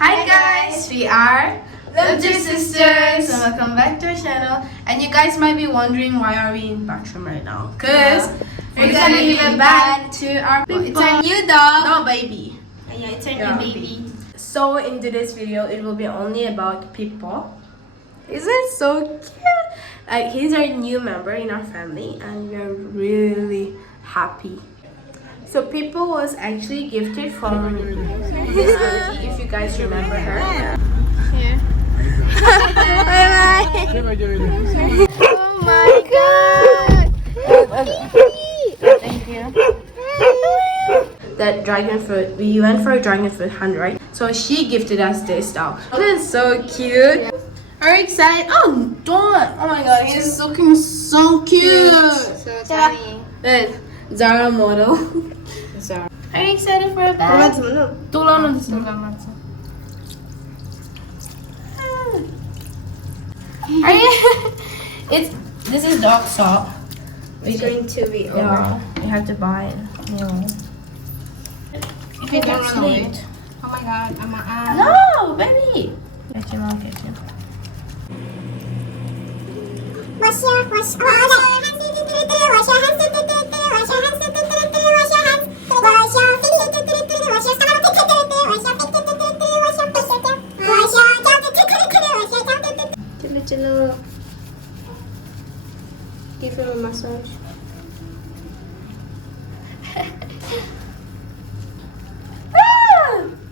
Hi guys, we are the two sisters and welcome back to our channel. And you guys might be wondering why are we in bathroom right now? Cause we're gonna give back to our It's our new dog. no baby. Yeah, it's our Yeah. new baby. So in today's video, it will be only about Pipa. Isn't it so cute? Like he's our new member in our family, and we are really happy. So Pipa was actually gifted from this auntie, if you guys remember her. Here. Oh my god! Thank you. That dragon fruit, we went for a dragon fruit hunt, right? So she gifted us this dog. This is so cute. Are you excited? Oh, Dawn! Oh my god, he's looking so cute. So tiny. Then Zara model. Zara. Are you excited for a bath? Tulong na Are you? This is dog soap. It's going to be over. Yeah, we have to buy it. Yeah. If you don't run away. Oh my god, No, baby. Get him, I'll get him. Wash your hands. Wash your hands. Wash your hands. Wash your hands. Wash your hands. Wash your feet. Wash your stomach. Wash your feet. Wash your Chilo. Give him a massage.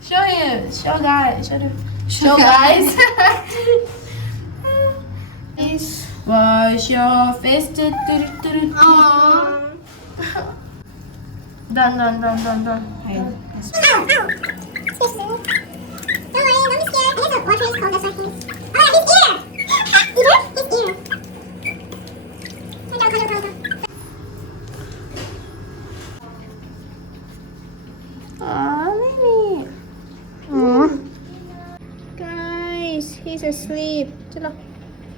Show him. Show guys. Show guys. Please. Wash your face. Aww. Done. Ayun. Aw, baby. Guys, he's asleep. Chilo.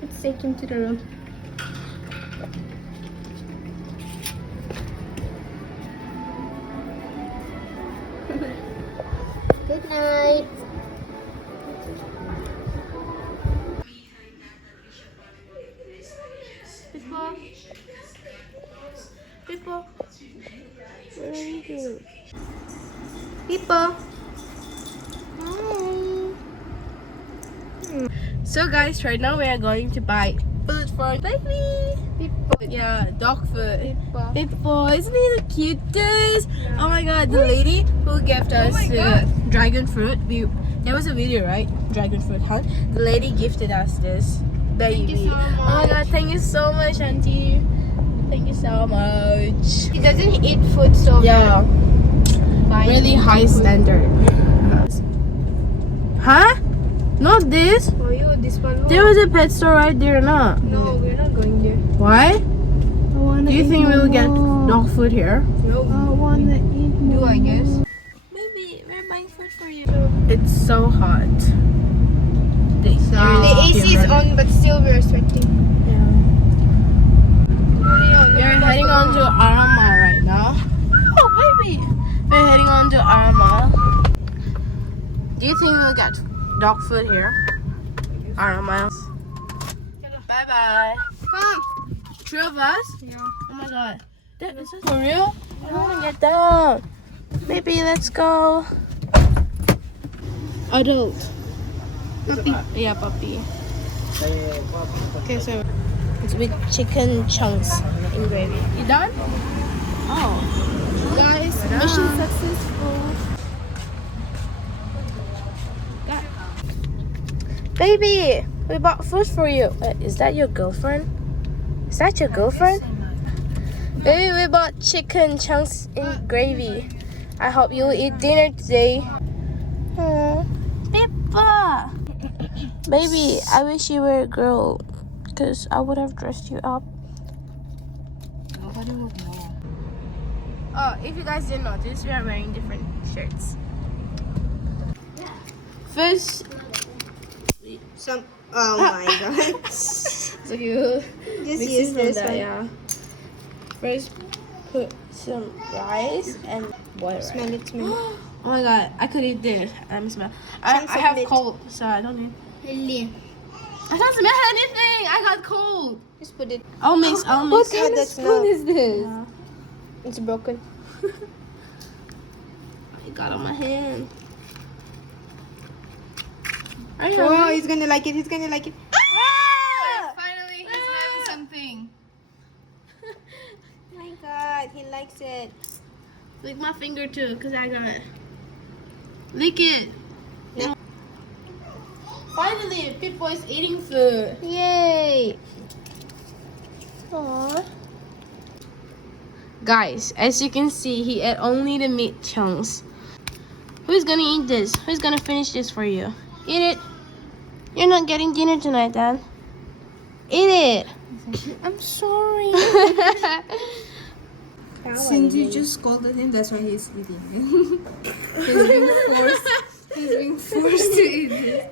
Let's take him to the room. Good night. Pipa. Where are you? Pipa. Hi. So guys, right now we are going to buy food for baby. Pipa. Yeah, dog food. Pipa. Pipa, isn't he the cutest? Oh my god, the lady who gave us dragon fruit. There was a video, right? Dragon fruit hunt. The lady gifted us this baby. you so Oh my god, thank you so much, auntie. Thank you so much. He doesn't eat food, so Yeah, fine. really high standard. Huh? Not this? For you, this one. There was a pet store right there, not? No, we're not going there. Why? Do you think we will get dog food here? No. Do I guess? Baby, we're buying food for you. It's so hot. The The AC is on, but still we're sweating. We're heading on to Arama right now. Oh, baby! We're heading on to Arama. Do you think we'll get dog food here? Arama. Bye bye. Come. Three of us? Yeah. Oh my god. Is this for real? I wanna get down. Baby, let's go. Adult. Puppy. Yeah, puppy. Okay, so it's with chicken chunks in gravy. You done? Oh. Guys, mission successful. Baby, we bought food for you. Is that your girlfriend? Is that your girlfriend? Baby, we bought chicken chunks in gravy. I hope you'll eat dinner today. Aww. Pippa! Baby, I wish you were a girl, because I would have dressed you up. Nobody would know. Oh, if you guys didn't notice, we are wearing different shirts. First, Oh my god. so you Just mix use it from this that, one. yeah. First, put some rice and boiled rice. Smell it, smell it. Oh my god, I could eat this. Let me smell. I have chocolate. cold, so I don't need. Really? I don't smell anything. I got cold. Just put it. I'll mix. What kind of That's spoon not- is this? Yeah. It's broken. It got on my hand. Are you Oh, hungry? he's gonna like it. He's gonna like it. Finally, he's having something. Oh my god, he likes it. Lick my finger too, cause I got it. Lick it. Yeah. Finally, Pipa is eating food. Yay! Aww. Guys, as you can see, he ate only the meat chunks. Who's gonna eat this? Who's gonna finish this for you? Eat it. You're not getting dinner tonight, Dad. Eat it. I'm sorry. Since you just scolded him, that's why he's eating it. He's being forced. He's being forced to eat it.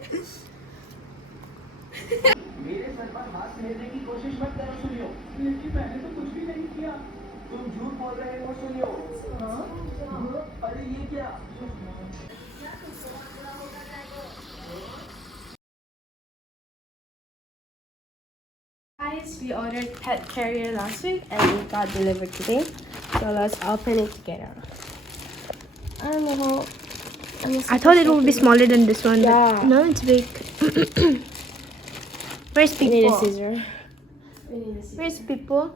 मेरे sir पर हाथ फेरने की कोशिश मत करो सुनियो, लेकिन मैंने तो कुछ भी नहीं किया। तुम झूठ बोल रहे हो सुनियो। अरे ये क्या? Guys, we ordered pet carrier last week and it got delivered today. So let's open it together. I don't know how. I thought it would be smaller than this one. but Yeah. No, it's big. Where's We need a Pipa? scissor. Where's Pipa?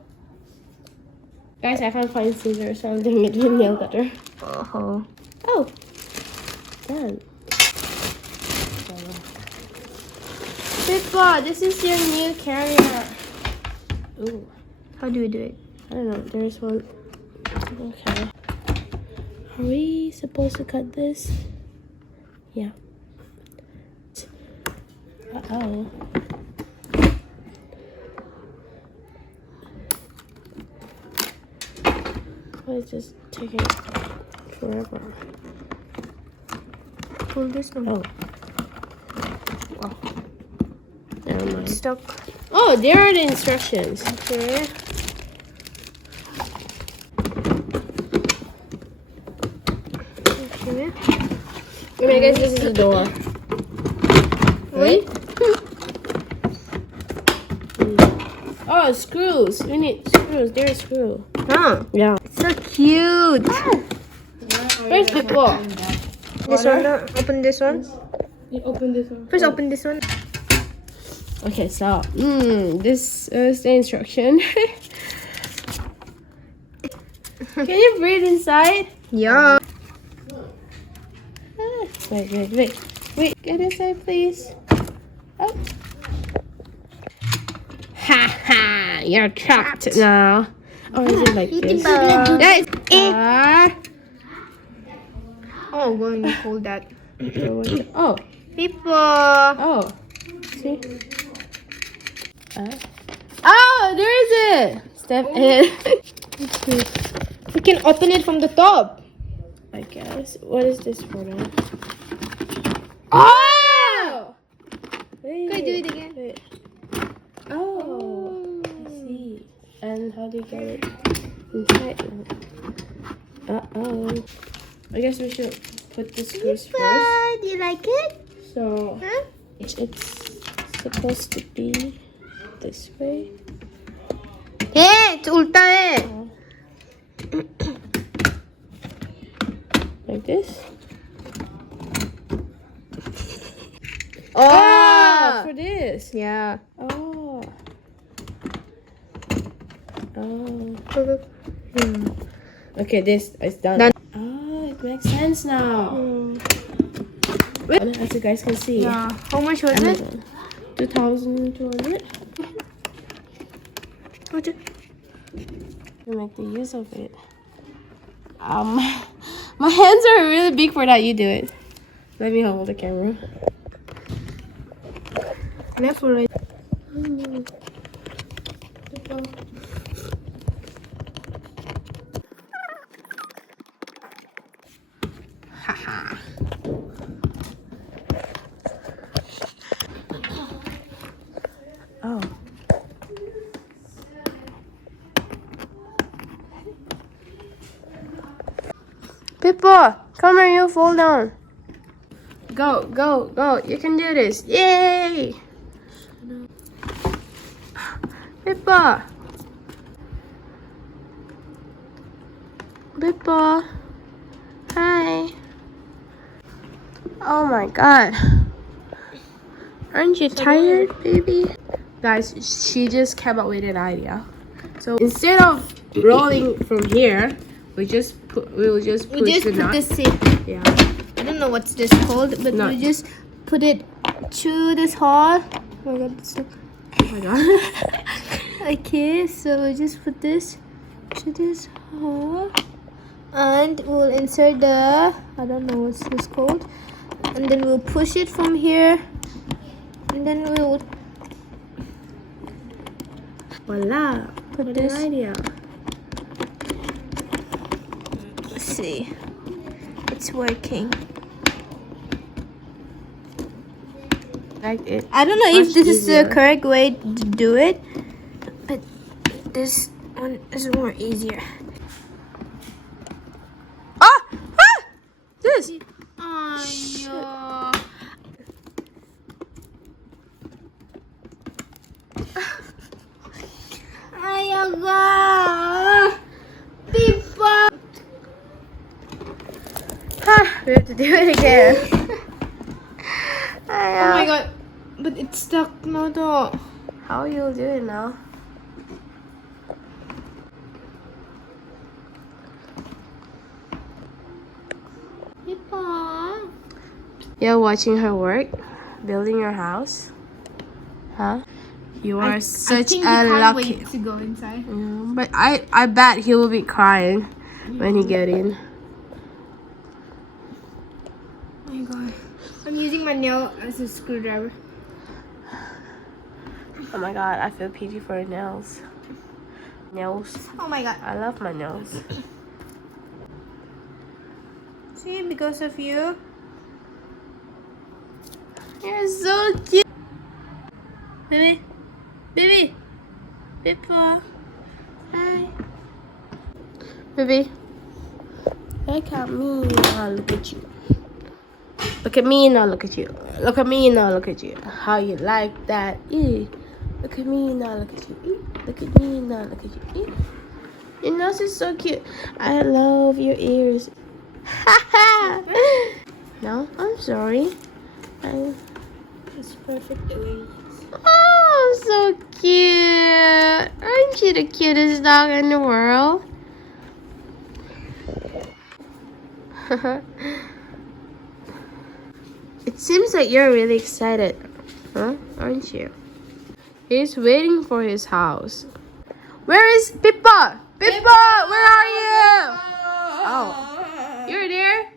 Guys, I can't find scissors, so I'm doing it with nail cutter. Oh. Oh, done. Pipa, this is your new carrier. Ooh, How do we do it? I don't know. There's one. Okay. Are we supposed to cut this? Yeah. Uh-oh. Why is this taking forever? Pull this one. Oh. Oh. Never mind. Stuck. Oh, there are the instructions. Okay. Okay. I mean, I guess this is the door. Right? Oh, screws. We need screws. There's a screw. Huh. Yeah. So cute. Where's Pipa? This one. Open this one. You open this one. First, open this one. Okay, so this is the instruction. Can you breathe inside? Yeah. Wait. Get inside, please. Oh. Ha ha! You're trapped now. Or is it like this? Pipa. Guys. Oh, go and hold that. Oh. Pipa. Oh. See? Oh, there is it. Step in. You can open it from the top. I guess. What is this for now? Oh! Wait, Okay, do it again. wait. Oh, I see. And how do you get it inside? Uh-oh. I guess we should put the screws first. Do you like it? So, Huh? it's supposed to be this way. Hey, it's ulta hai. Like this. Oh. For this. Yeah. Oh. Oh. Okay, this is done. Done. Oh, it makes sense now. As you guys can see, Yeah. How much was it? Amazon. 2,200. What's it? To make the use of it. My hands are really big for that. You do it. Let me hold the camera. Left or right? Haha. Oh. Pipa, Come here, you fall down. Go, go, go. You can do this. Yay! Pipa. Pipa. Hi. Oh my god. Aren't you tired, baby? Guys, she just came up with an idea. So instead of rolling from here, we will just push the nut. this in. Yeah. I don't know what's this called, but Nut. we just put it through this hole. Oh my god, it's so... Oh my god. Okay, so we just put this to this hole, and we'll insert the, I don't know what's this called, and then we'll push it from here, and then we'll Voila. put What this. an idea. Let's see, it's working. Like it. I don't know if Much this is easier. the correct way to do it, but this one is more easier. Ah! Ah! This. Ayaga! Pipa! Ah, we have to do it again. Oh my god, but it's stuck now though. How you'll do it now? Pipa! You're watching her work, building your house. Huh? You are such a lucky. wait to go inside. Yeah, but I bet he will be crying when he get in. Oh my god. I'm using my nail as a screwdriver. Oh my god, I feel pity for her nails. Nails. Oh my god. I love my nails. See, because of you. You're so cute. Baby. Baby. Pipa. Hi. Baby. Look at me now, look at you. Look at me now, look at you. Look at me now, look at you. How you like that? Ew. Look at me now, look at you. Ew. Look at me now, look at you. Ew. Your nose is so cute. I love your ears. No, I'm sorry. It's perfect the way. Oh, so cute. Aren't you the cutest dog in the world? It seems like you're really excited, huh? Aren't you? He's waiting for his house. Where is Pipa? Pipa, where are you? Oh, you're there?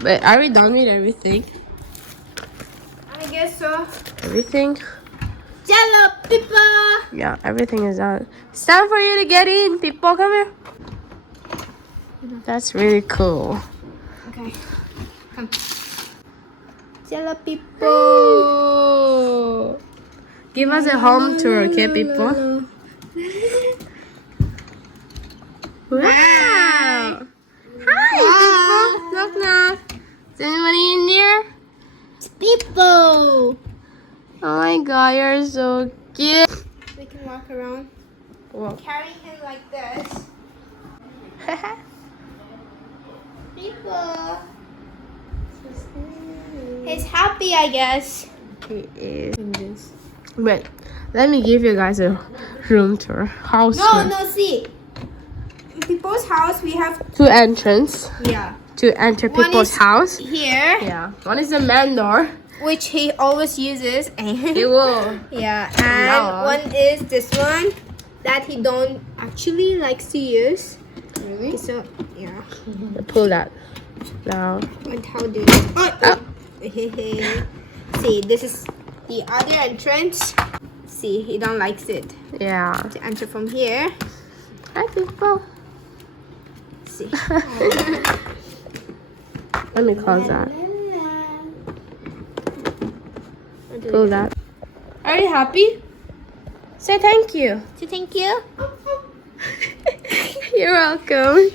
But are we done with everything? I guess so. Everything? Jello Pipa! Yeah, everything is done. It's time for you to get in. People, come here. That's really cool. Okay. Come. Jello Pipa! Oh. Give us a home tour, okay, people? Wow. Hi, people. Knock, knock. Is anybody in there? Pipo! Oh my god, you're so cute. We can walk around. Whoa. Carry him like this. Pipo! He's happy, I guess. He is. But let me give you guys a room tour. House tour. No, see. In Pipo's house, we have, Two entrance yeah. to enter One people's is house. here, Yeah. One is the man door. which he always uses. It will. Yeah, and No. one is this one that he don't actually likes to use. Really? So, yeah. Pull that. Now. And how do you... Oh. See, this is the other entrance. See, he don't likes it. Yeah. To enter from here. Hi, people. See. Let me close that. Pull that. Are you happy? Say thank you. So thank you. You're welcome.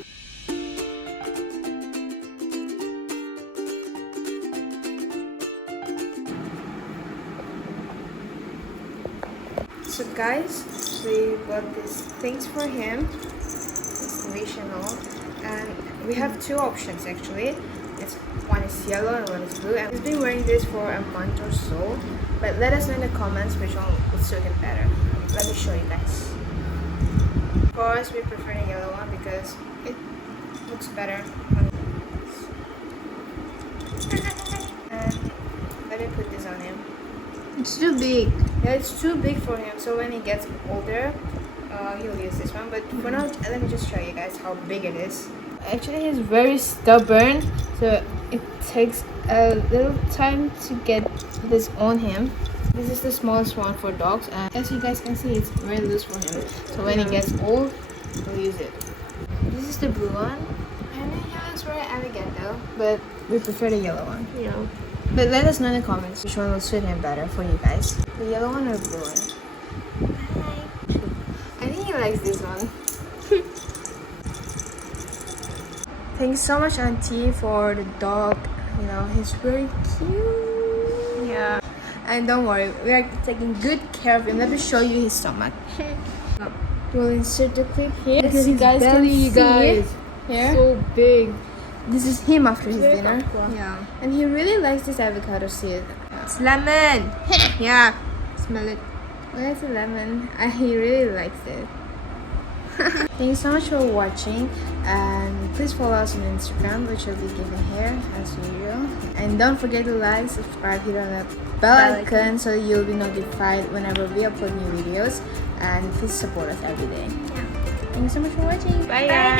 guys, we bought these things for him, this leash and all, and we have two options actually. One is yellow and one is blue, and he's been wearing this for a month or so, but let us know in the comments which one would suit him better. Let me show you guys. Of course, we prefer the yellow one because it looks better on and let me put this on him. It's too big. Yeah, it's too big for him, so when he gets older, he'll use this one. But for now, let me just show you guys how big it is. Actually, he's very stubborn, so it takes a little time to get this on him. This is the smallest one for dogs, and as you guys can see, it's very loose for him. So when he gets old, he'll use it. This is the blue one, and he looks very elegant though, but we prefer the yellow one. Yeah. But let us know in the comments which one will suit him better for you guys. The yellow one or the blue one? I think he likes this one. Thanks so much, Auntie, for the dog. You know, he's very cute. Yeah. And don't worry, we are taking good care of him. Let me show you his stomach. We'll insert the clip here because you guys can see it here. So big. This is him after his dinner. Yeah. And he really likes this avocado seed. It's lemon! Yeah. Smell it. Oh, it's a lemon. He really likes it. Thank you so much for watching, and please follow us on Instagram, which will be given here as usual. And don't forget to like, subscribe, hit on the bell icon so you'll be notified whenever we upload new videos. And please support us every day. Thank you so much for watching. Bye guys.